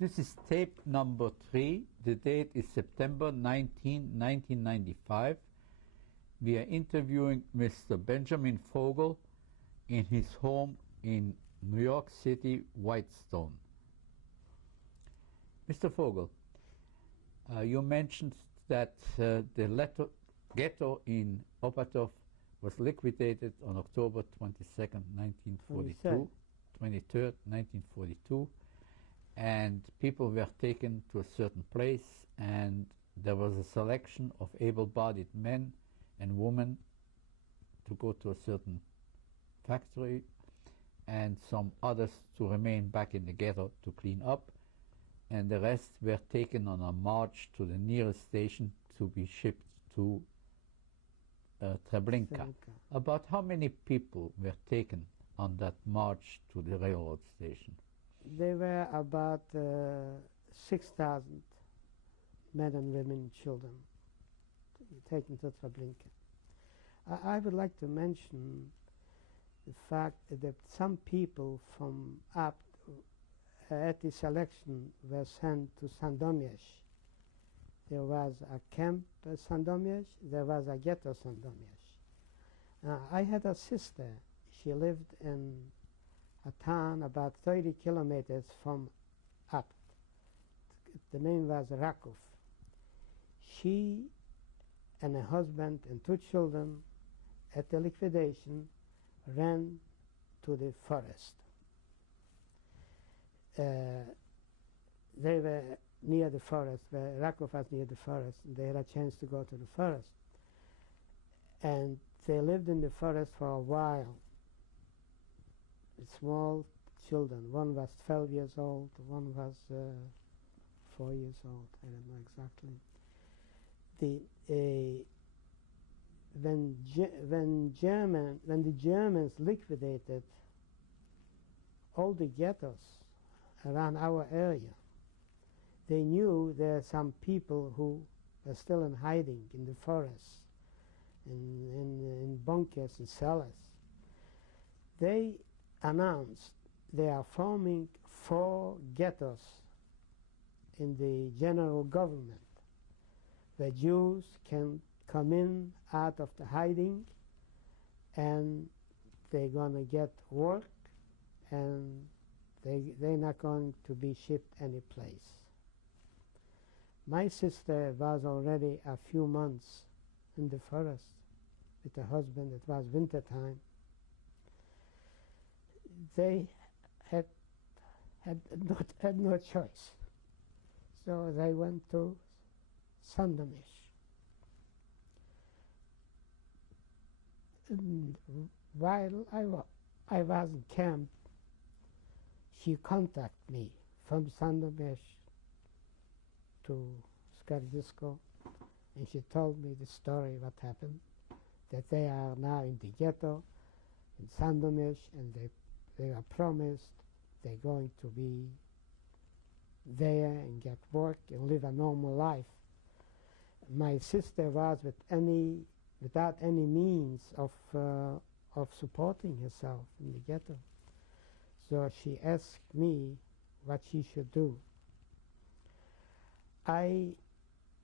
This is tape number 3. The date is September 19, 1995. We are interviewing Mr. Benjamin Fogel in his home in New York City, Whitestone. Mr. Fogel, you mentioned that the ghetto in Opatov was liquidated on October 22nd, 1942, 23rd, 1942, and people were taken to a certain place, and there was a selection of able-bodied men and women to go to a certain factory, and some others to remain back in the ghetto to clean up, and the rest were taken on a march to the nearest station to be shipped to Treblinka. About how many people were taken on that march to the railroad station? There were about 6,000 men and women and children taken to Treblinka. I would like to mention the fact that some people from up at the selection were sent to Sandomierz. There was a camp Sandomierz, there was a ghetto Sandomierz. I had a sister. She lived in a town about 30 kilometers from up. The name was Rakov. She and her husband and 2 children at the liquidation ran to the forest. They were near the forest, where Rakov was near the forest. They had a chance to go to the forest. And they lived in the forest for a while with small children. One was 12 years old, one was 4 years old, I don't know exactly. When the Germans liquidated all the ghettos around our area, they knew there are some people who were still in hiding in the forests, in bunkers and cellars. They announced they are forming 4 ghettos in the general government where Jews can come in out of the hiding, and they're going to get work, and they're not going to be shipped any place. My sister was already a few months in the forest with her husband. It was winter time. They had no choice, so they went to Sandomierz. And while I was in camp, she contacted me from Sandomierz to Skardisco, and she told me the story, what happened, that they are now in the ghetto in Sandomierz, and they are promised they're going to be there and get work and live a normal life. My sister was without any means of supporting herself in the ghetto. So she asked me what she should do. I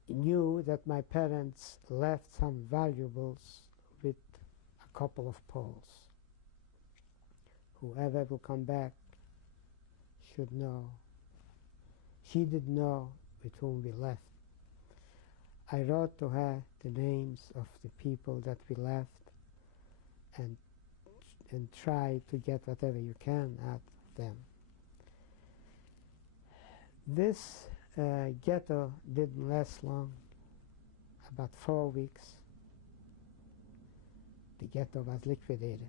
knew that my parents left some valuables with a couple of Poles. Whoever will come back should know. She didn't know with whom we left. I wrote to her the names of the people that we left, and try to get whatever you can out of them. This ghetto didn't last long, about 4 weeks. The ghetto was liquidated.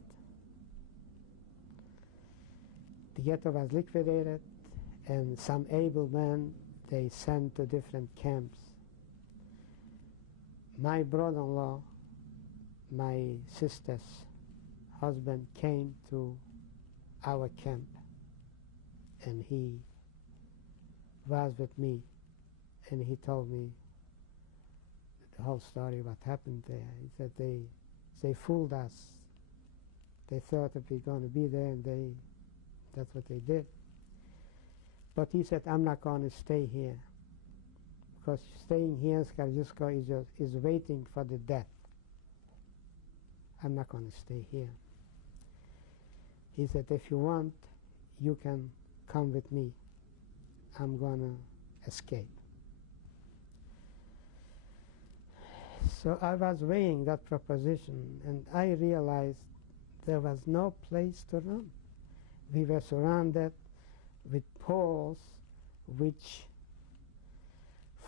The ghetto was liquidated, and some able men they sent to different camps. My brother-in-law, my sister's husband, came to our camp, and he was with me, and he told me the whole story, what happened there. He said they fooled us. They thought that we were going to be there, and that's what they did. But he said, I'm not going to stay here, because staying here in Skaržisko is waiting for the death. I'm not going to stay here. He said, if you want, you can come with me. I'm going to escape. So I was weighing that proposition, and I realized there was no place to run. We were surrounded with Poles, which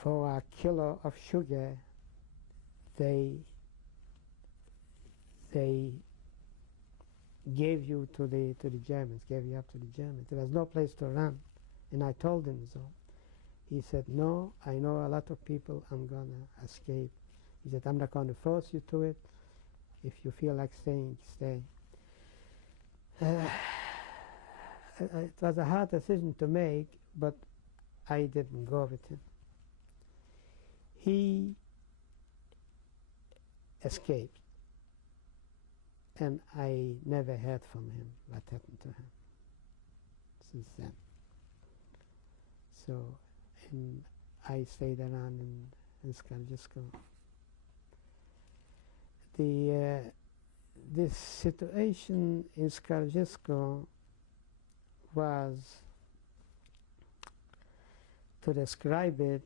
for a kilo of sugar, they gave you to the Germans, gave you up to the Germans. There was no place to run, and I told him so. He said, no, I know a lot of people, I'm going to escape. He said, I'm not going to force you to it. If you feel like staying, stay. It was a hard decision to make, but I didn't go with him. He escaped, and I never heard from him what happened to him since then. So, and I stayed around in Skaržisko. This situation in Skaržisko was, to describe it,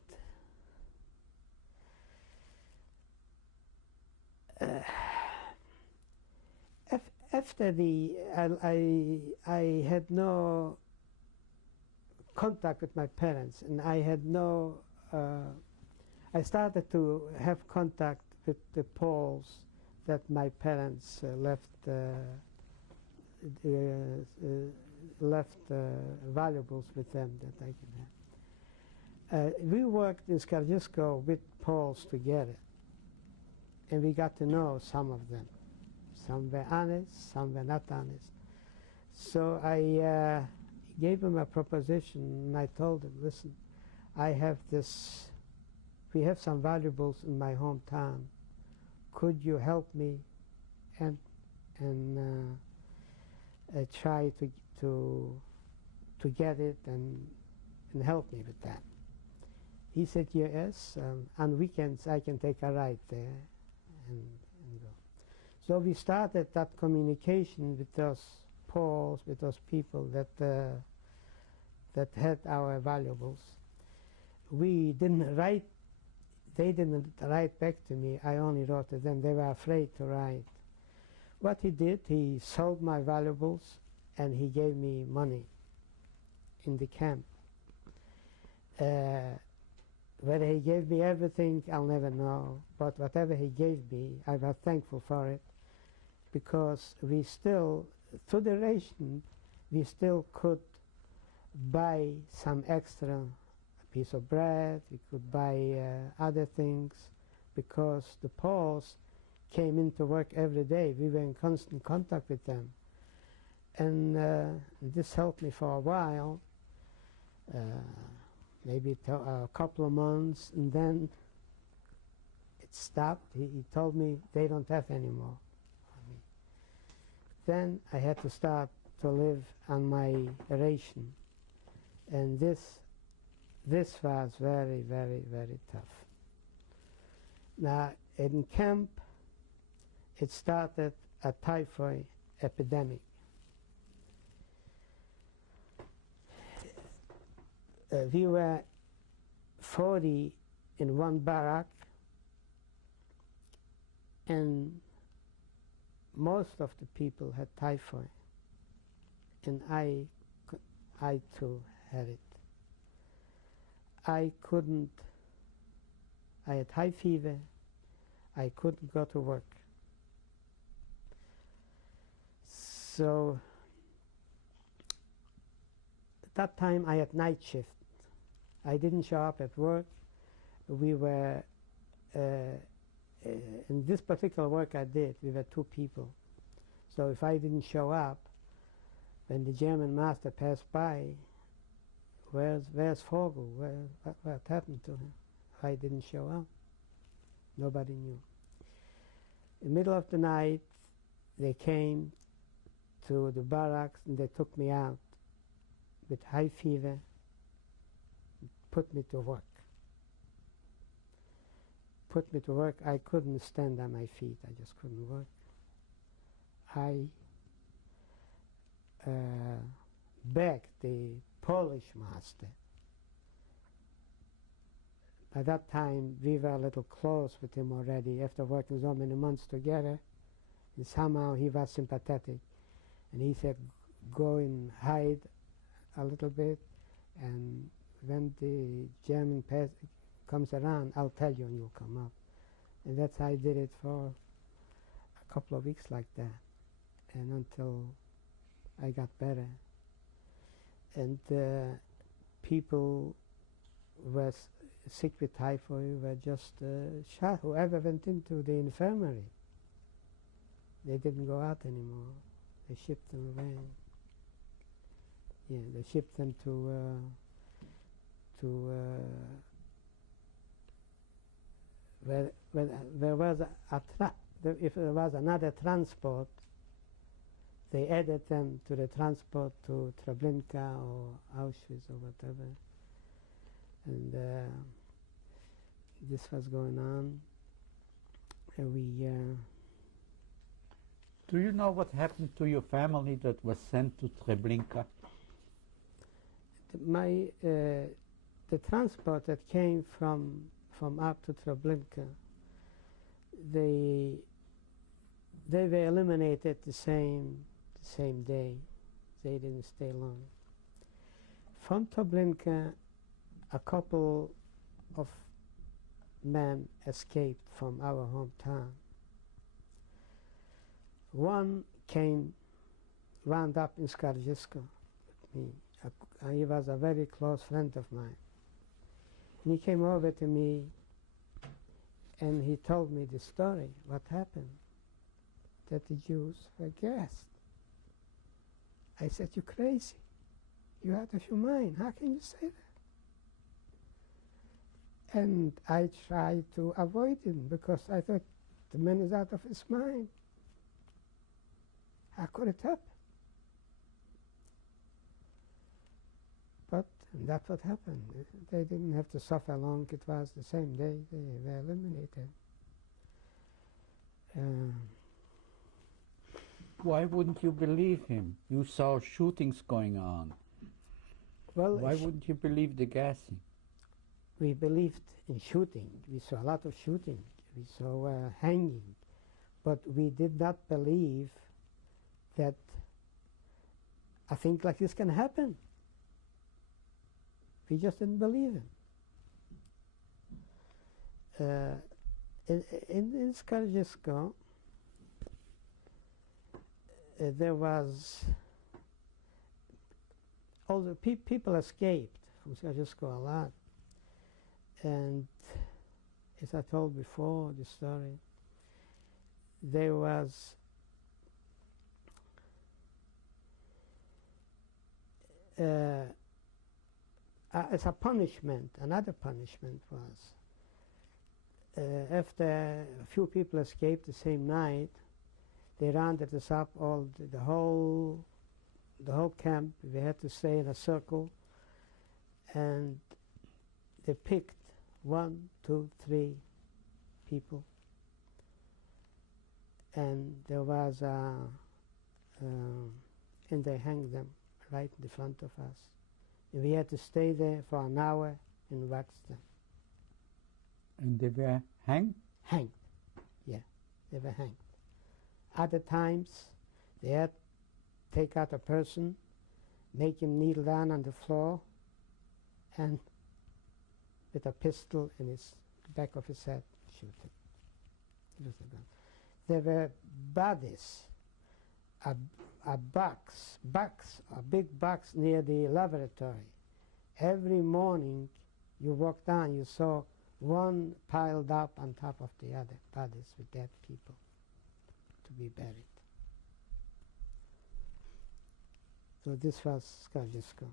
after I had no contact with my parents, and I had no, I started to have contact with the Poles that my parents left valuables with them that I can have. We worked in Skaržisko with Poles together, and we got to know some of them. Some were honest, some were not honest. So I gave him a proposition, and I told him, listen, I have this, we have some valuables in my hometown. Could you help me and try to get it and help me with that? He said, yes, on weekends I can take a ride there and go. So we started that communication with those Poles, with those people that had our valuables. We didn't write, they didn't write back to me, I only wrote to them. They were afraid to write. What he did, he sold my valuables and he gave me money in the camp. Whether he gave me everything, I'll never know, but whatever he gave me, I was thankful for it, because we still, through the ration, we still could buy some extra piece of bread, we could buy other things, because the Poles came into work every day. We were in constant contact with them. And this helped me for a while, maybe a couple of months, and then it stopped. He told me they don't have any more. Then I had to start to live on my ration. And this was very, very, very tough. Now, in camp, it started a typhoid epidemic. We were 40 in one barrack, and most of the people had typhoid, and I too had it. I had high fever, I couldn't go to work. So at that time I had night shift. I didn't show up at work. We were, in this particular work I did, we were 2 people. So if I didn't show up, when the German master passed by, where's Fogel? What happened to him? I didn't show up. Nobody knew. In the middle of the night, they came to the barracks and they took me out with high fever put me to work. Put me to work. I couldn't stand on my feet. I just couldn't work. I begged the Polish master. By that time, we were a little close with him already after working so many months together. And somehow he was sympathetic. And he said, go and hide a little bit, and when the German comes around, I'll tell you and you'll come up. And that's how I did it for a couple of weeks like that, and until I got better. And people were sick with typhoid were just shot. Whoever went into the infirmary, they didn't go out anymore. They shipped them away. Yeah, they shipped them to where there was if there was another transport, they added them to the transport to Treblinka or Auschwitz or whatever. And this was going on. Do you know what happened to your family that was sent to Treblinka? The transport that came from up to Treblinka, they were eliminated the same day. They didn't stay long. From Treblinka, a couple of men escaped from our hometown. One wound up in Skaržisko with me. He was a very close friend of mine. And he came over to me and he told me the story, what happened, that the Jews were gassed. I said, you're crazy. You're out of your mind. How can you say that? And I tried to avoid him because I thought the man is out of his mind. How could it happen? But that's what happened. They didn't have to suffer long. It was the same day they were eliminated. Why wouldn't you believe him? You saw shootings going on. Well, why wouldn't you believe the gassing? We believed in shooting. We saw a lot of shooting. We saw hanging. But we did not believe that a thing like this can happen. We just didn't believe it. In Skaržisko, there was all the people escaped from Skaržisko a lot, and as I told before the story, there was as a punishment, another punishment was after a few people escaped the same night, they rounded us up, the whole camp. We had to stay in a circle, and they picked 1, 2, 3 people, and there was and they hanged them right in front of us. And we had to stay there for an hour and wax them. And they were hanged? Hanged, yeah, they were hanged. Other times, they had to take out a person, make him kneel down on the floor, and with a pistol in the back of his head, shoot him. Use the gun. There were bodies, a big box near the lavatory. Every morning you walked down, you saw one piled up on top of the other, bodies with dead people to be buried. So this was Skaržisko.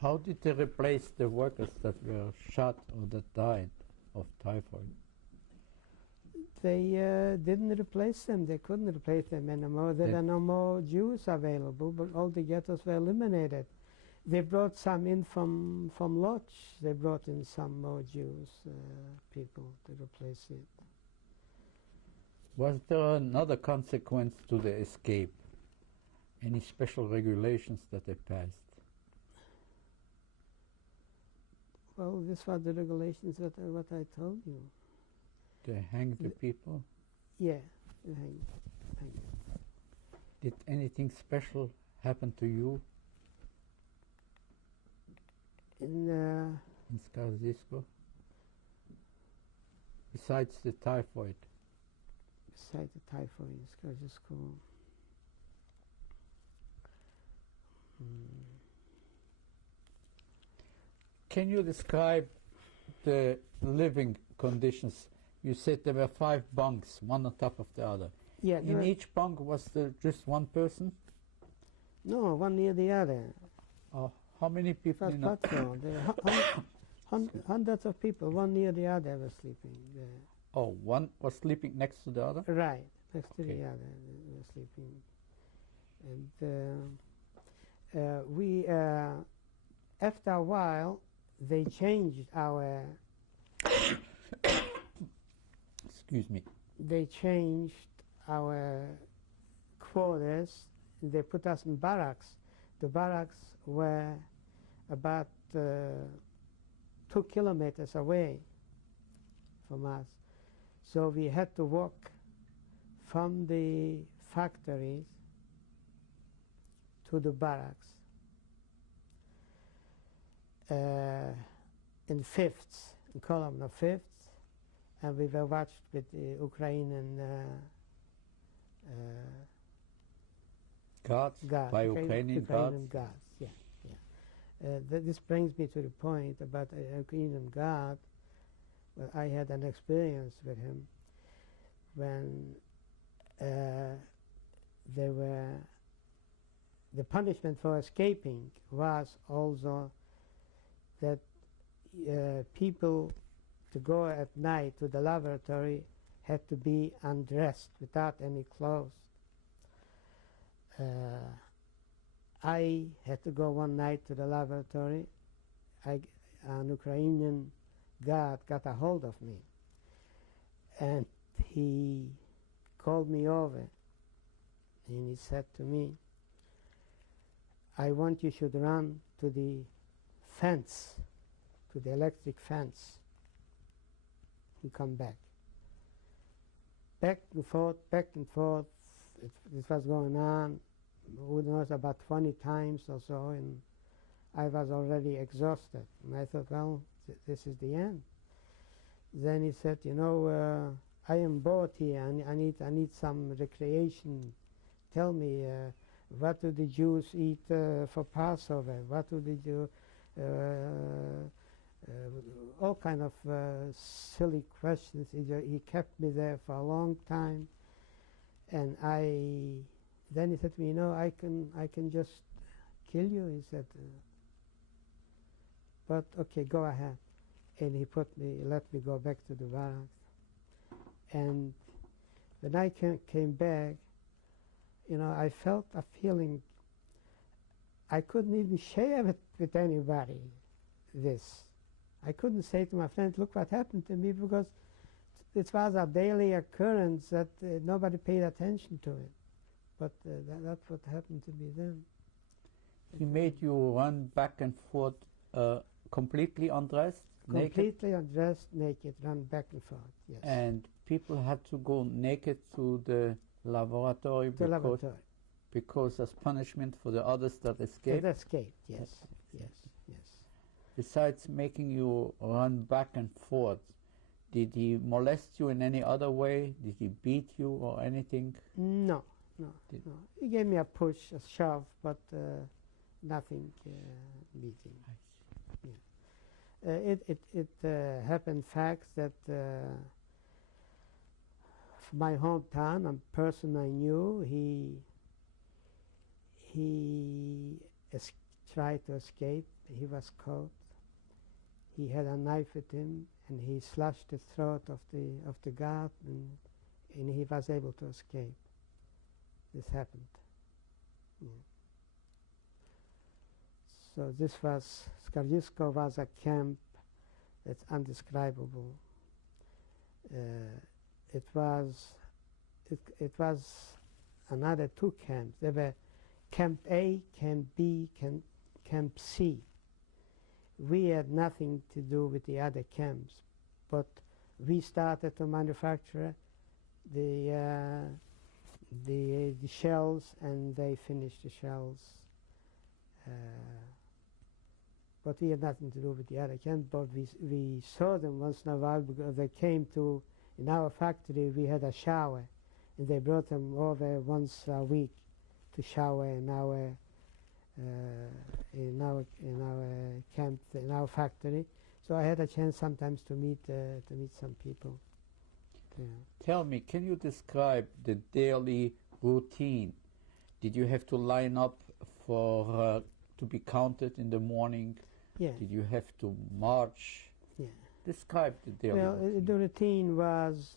How did they replace the workers that were shot or that died of typhoid? They didn't replace them. They couldn't replace them anymore. There were no more Jews available, but all the ghettos were eliminated. They brought some in from Lodz. They brought in some more Jews people to replace it. Was there another consequence to the escape? Any special regulations that they passed? Well, this was the regulations that what I told you. They hanged the people? Yeah, they hanged. Did anything special happen to you In Skazisco? Besides the typhoid? Besides the typhoid in Skazisco. Can you describe the living conditions? You said there were 5 bunks, one on top of the other. Yeah. In each bunk was there just one person? No, one near the other. Oh, how many people in a Platform. Hundreds of people, one near the other, were sleeping there. Oh, one was sleeping next to the other? Right, next to Okay. the other, they were sleeping. And we, after a while, they changed our. Excuse me. They changed our quarters. They put us in barracks. The barracks were about 2 kilometers away from us. So we had to walk from the factories to the barracks in fifths, in column of fifths, and we were watched with the Ukrainian Guards? By Ukrainian guards? Yeah. This brings me to the point about a Ukrainian guard. Well, I had an experience with him when the punishment for escaping was also that people to go at night to the laboratory had to be undressed without any clothes. I had to go one night to the laboratory. An Ukrainian guard got a hold of me, and he called me over, and he said to me, I want you should run to the fence, to the electric fence, and come back. Back and forth, it was going on, who knows, about 20 times or so, and I was already exhausted. And I thought, well, this is the end. Then he said, you know, I am bored here. I need some recreation. Tell me, what do the Jews eat for Passover? What do they do? All kind of silly questions. He kept me there for a long time, and then he said to me, you know, I can just kill you. He said, but okay, go ahead. And he let me go back to the barracks. And when I came back, you know, I felt a feeling I couldn't even share it with anybody. I couldn't say to my friends, look what happened to me, because it was a daily occurrence that nobody paid attention to it. But that's what happened to me then. He made you run back and forth completely undressed? Completely undressed, naked, run back and forth, yes. And people had to go naked to the laboratory because as punishment for the others that escaped? That escaped, yes. Besides making you run back and forth, did he molest you in any other way? Did he beat you or anything? No. He gave me a push, a shove, but nothing beating. It happened facts that my hometown, a person I knew, he tried to escape. He was caught. He had a knife with him, and he slashed the throat of the guard, and he was able to escape. This happened. Yeah. So this was, Skaržisko was a camp that's undescribable. It was another two camps. There were Camp A, Camp B, Camp C. We had nothing to do with the other camps, but we started to manufacture the shells, and they finished the shells. But we had nothing to do with the other camp, but we saw them once in a while because they came to, in our factory we had a shower, and they brought them over once a week to shower in our camp, in our factory. So I had a chance sometimes to meet some people. Yeah. Tell me, can you describe the daily routine? Did you have to line up for to be counted in the morning? Yeah. Did you have to march? Yeah. Describe the daily routine. The routine was,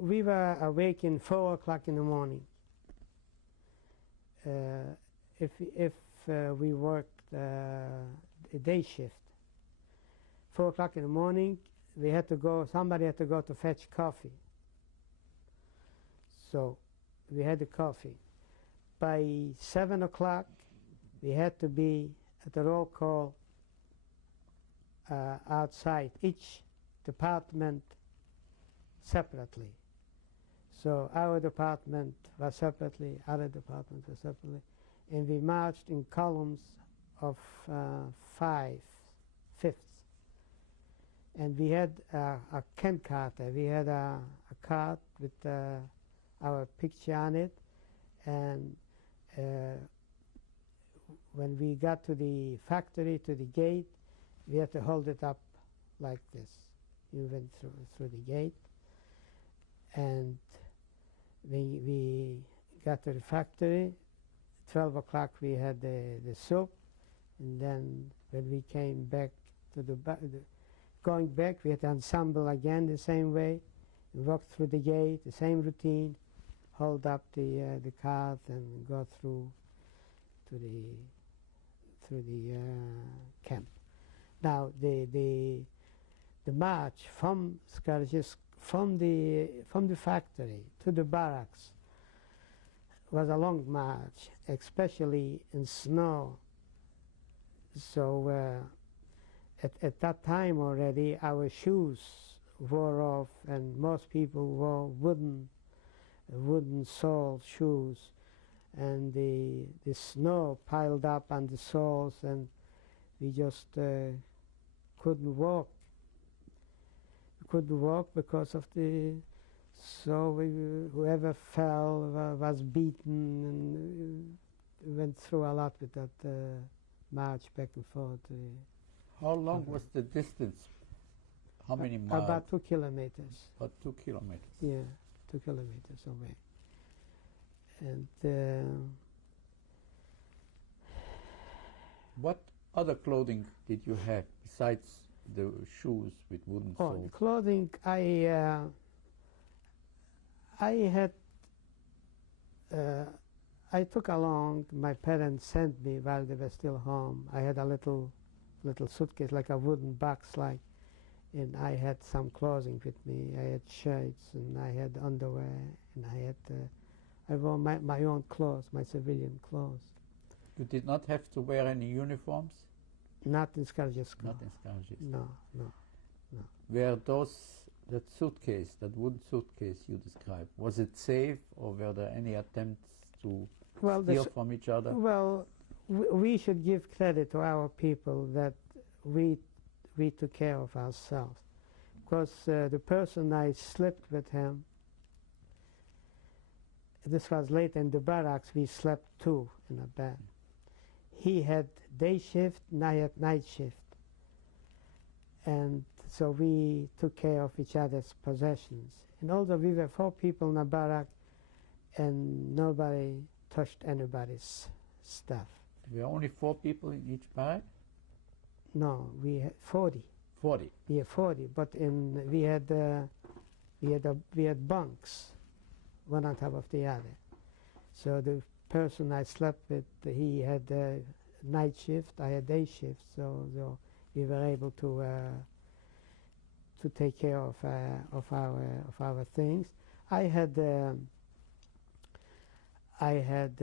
we were awake in 4 o'clock in the morning. If we worked a day shift, 4 o'clock in the morning, we had to go, somebody had to go to fetch coffee. So we had the coffee. By 7 o'clock, we had to be at the roll call outside, each department separately. So our department was separately, other departments were separately, and we marched in columns of 5 fifths. And we had a camp cart. We had a cart with our picture on it, and when we got to the factory, to the gate, we had to hold it up like this. You went through the gate, and we got to the factory. 12 o'clock we had the soup, and then when we came back to going back, we had to ensemble again the same way, walk through the gate, the same routine, hold up the cart and go through to the camp. Now the march from Skaržisko, from the factory to the barracks was a long march, especially in snow. So at that time already, our shoes wore off, and most people wore wooden sole shoes, and the snow piled up on the soles, and we just couldn't walk. We couldn't walk because of the. So whoever fell was beaten, and we went through a lot with that march back and forth. How long was the distance? How many miles? About 2 kilometers. About 2 kilometers. Yeah, 2 kilometers away. And what other clothing did you have besides the shoes with wooden soles? Clothing, I took along, my parents sent me while they were still home. I had a little suitcase, like a wooden box, and I had some clothing with me. I had shirts, and I had underwear, and I wore my own clothes, my civilian clothes. You did not have to wear any uniforms? Not in Skaržisko. Not in Skaržisko. No. Were that suitcase, that wooden suitcase you described, was it safe, or were there any attempts to steal from each other? Well, we should give credit to our people that we took care of ourselves, because the person I slept with him, this was late in the barracks, we slept two in a bed. He had day shift and I had night shift, and so we took care of each other's possessions. And although we were 4 people in a barrack, and nobody touched anybody's stuff. There were only 4 people in each barrack? No, we had 40. 40. We had 40, but we had bunks, one on top of the other. So the person I slept with, he had night shift, I had day shift, so we were able to take care of our things. I had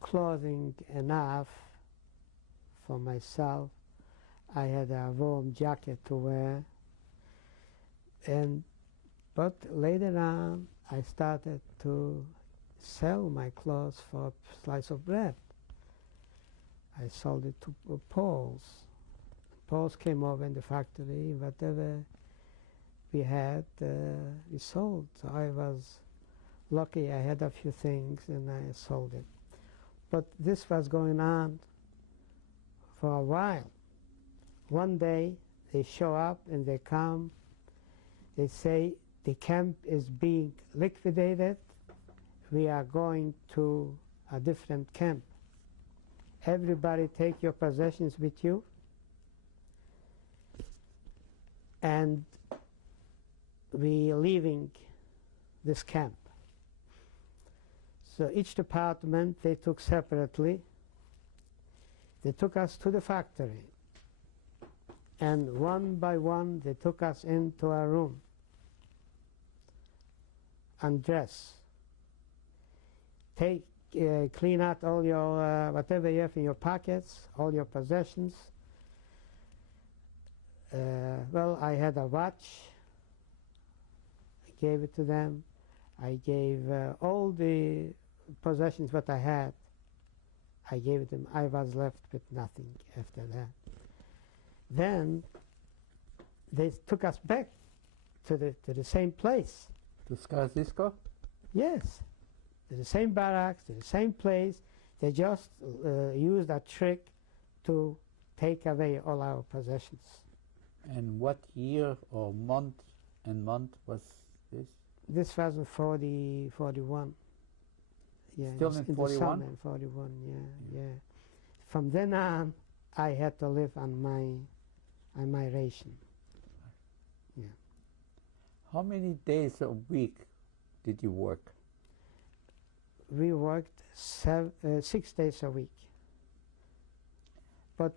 clothing enough for myself. I had a warm jacket to wear, but later on I started to sell my clothes for a slice of bread. I sold it to Poles. Poles came over in the factory. Whatever we had, we sold. So I was lucky. I had a few things and I sold it. But this was going on for a while. One day they show up and they come. They say the camp is being liquidated. We are going to a different camp. Everybody take your possessions with you, and we leaving this camp. So each department they took separately. They took us to the factory, and one by one they took us into a room, undress, clean out all your whatever you have in your pockets, all your possessions. Well, I had a watch. I gave it to them. I gave all the possessions that I had. I gave it to them. I was left with nothing after that. Then they took us back to the same place. To Skarzisko? Yes, to the same barracks, to the same place. They just used a trick to take away all our possessions. And what year or month was this? This was in 41. Yeah, Still in 41? The summer in 41, yeah. From then on, I had to live on my ration. Yeah. How many days a week did you work? We worked 6 days a week. But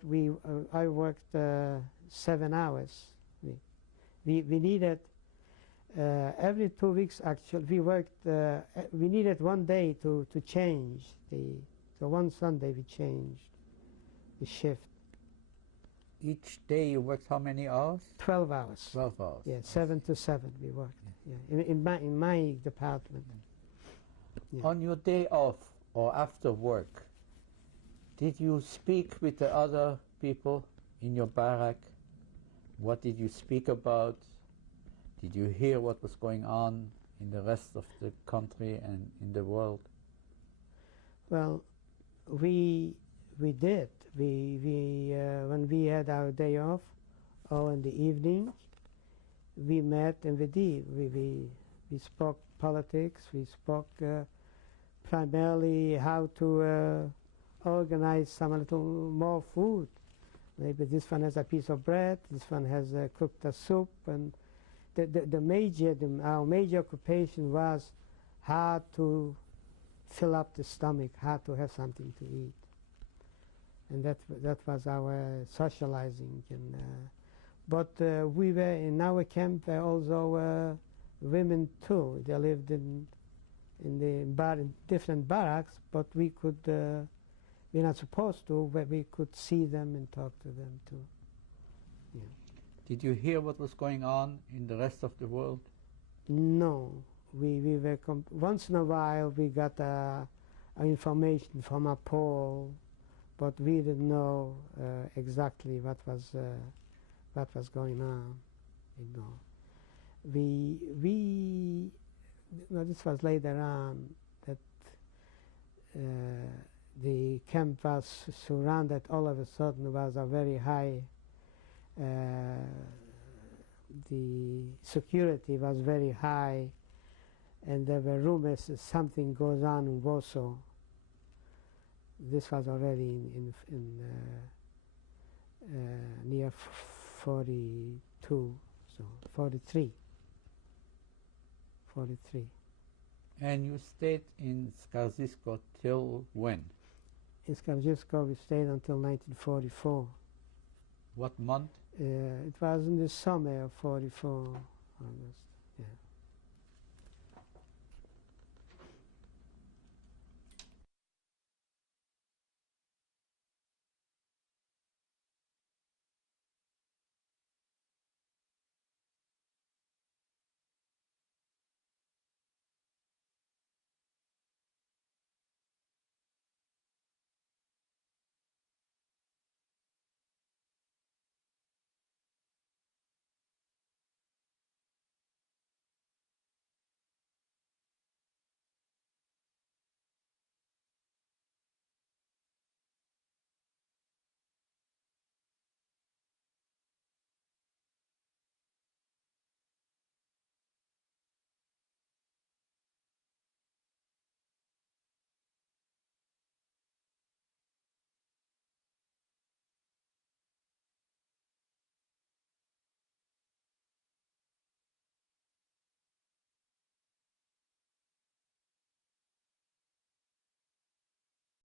I worked 7 hours. We needed every 2 weeks. Actually, we worked. We needed 1 day to change so one Sunday we changed the shift. Each day you worked how many hours? 12 hours. 12 hours. Yeah, 7 to 7 we worked. Yeah, in my department. Yeah. On your day off or after work, did you speak with the other people in your barrack? What did you speak about? Did you hear what was going on in the rest of the country and in the world? Well, we did. When we had our day off, or in the evening, we met and we did. We spoke politics. We spoke primarily how to organize some a little more food. Maybe this one has a piece of bread. This one has cooked a soup, and our major occupation was how to fill up the stomach, how to have something to eat. And that was our socializing. And but we were in our camp. Also women too. They lived in different barracks, but we could. We're not supposed to, but we could see them and talk to them too. Yeah. Did you hear what was going on in the rest of the world? No, we were once in a while we got information from a Pole, but we didn't know exactly what was going on. You know, this was later on that the camp was surrounded. All of a sudden, was a very high. The security was very high, and there were rumors that something goes on in Warsaw. This was already in near 42, so 43. And you stayed in Skarzisko till when? In Skarbjivsko we stayed until 1944. What month? It was in the summer of 44, August. Yeah.